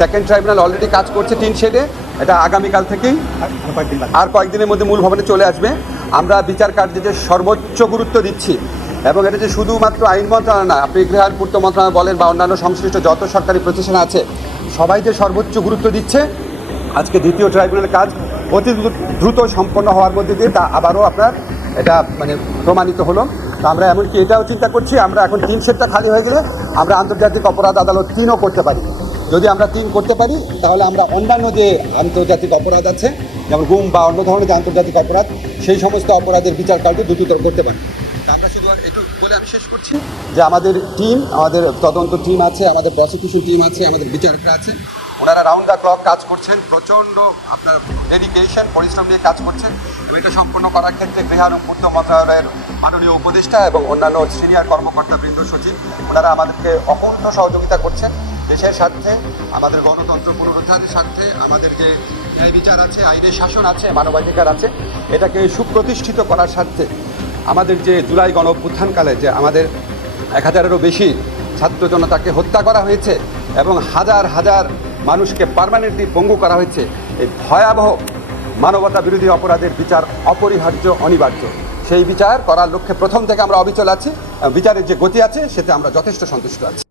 Second tribunal already কাজ করছে 3 শেডে, এটা আগামীকাল থেকেই আর কয়েকদিনের মধ্যে মূল ভবনে চলে আসবে। আমরা বিচার কার্যে যে সর্বোচ্চ গুরুত্ব দিচ্ছি, এবং এটা যে শুধুমাত্র আইন মন্ত্রণালয় না, আপনি গৃহ আইন পূর্ত মন্ত্রণালয় বলেন বা অন্যান্য সংশ্লিষ্ট যত সরকারি প্রতিষ্ঠান আছে, সবাই যে সর্বোচ্চ গুরুত্ব দিচ্ছে আজকে দ্বিতীয় ট্রাইব্যুনালের কাজ অতি দ্রুত সম্পন্ন হওয়ার মধ্যে দিয়ে তা আবারও আপনার এটা মানে প্রমাণিত হলো। তো আমরা এমনকি এটাও চিন্তা করছি, আমরা এখন 3 শেডটা খালি হয়ে গেলে আমরা আন্তর্জাতিক অপরাধ আদালত 3ও করতে পারি। যদি আমরা 3 করতে পারি তাহলে আমরা অন্যান্য যে আন্তর্জাতিক অপরাধ আছে, যেমন গুম বা অন্য ধরনের যে আন্তর্জাতিক অপরাধ, সেই সমস্ত অপরাধের বিচার কার্য দ্রুততর করতে পারি। আমরা শুধু একটু বলে আমি শেষ করছি যে আমাদের টিম, আমাদের তদন্ত টিম আছে, আমাদের প্রসিকিউশন টিম আছে, আমাদের বিচারকরা আছে, ওনারা রাউন্ড দ্য ক্লক কাজ করছেন, প্রচণ্ড আপনার ডেডিকেশন পরিশ্রম নিয়ে কাজ করছেন। এবং এটা সম্পন্ন করার ক্ষেত্রে গৃহ আইন পূর্ত মন্ত্রণালয়ের মাননীয় উপদেষ্টা এবং অন্যান্য সিনিয়র কর্মকর্তা বৃন্দ সচিব, ওনারা আমাদেরকে অকুণ্ঠ সহযোগিতা করছেন দেশের স্বার্থে, আমাদের গণতন্ত্র পুনরুদ্ধারের স্বার্থে, আমাদের যে ন্যায় বিচার আছে, আইনের শাসন আছে, মানবাধিকার আছে, এটাকে সুপ্রতিষ্ঠিত করার স্বার্থে। আমাদের যে জুলাই গণ অভ্যুত্থানকালে যে আমাদের 1000-এরও বেশি ছাত্র জনতাকে হত্যা করা হয়েছে এবং হাজার হাজার মানুষকে পার্মানেন্টলি পঙ্গু করা হয়েছে, এই ভয়াবহ মানবতা বিরোধী অপরাধের বিচার অপরিহার্য, অনিবার্য। সেই বিচার করার লক্ষ্যে প্রথম থেকে আমরা অবিচল আছি। বিচারের যে গতি আছে সেতে আমরা যথেষ্ট সন্তুষ্ট আছি।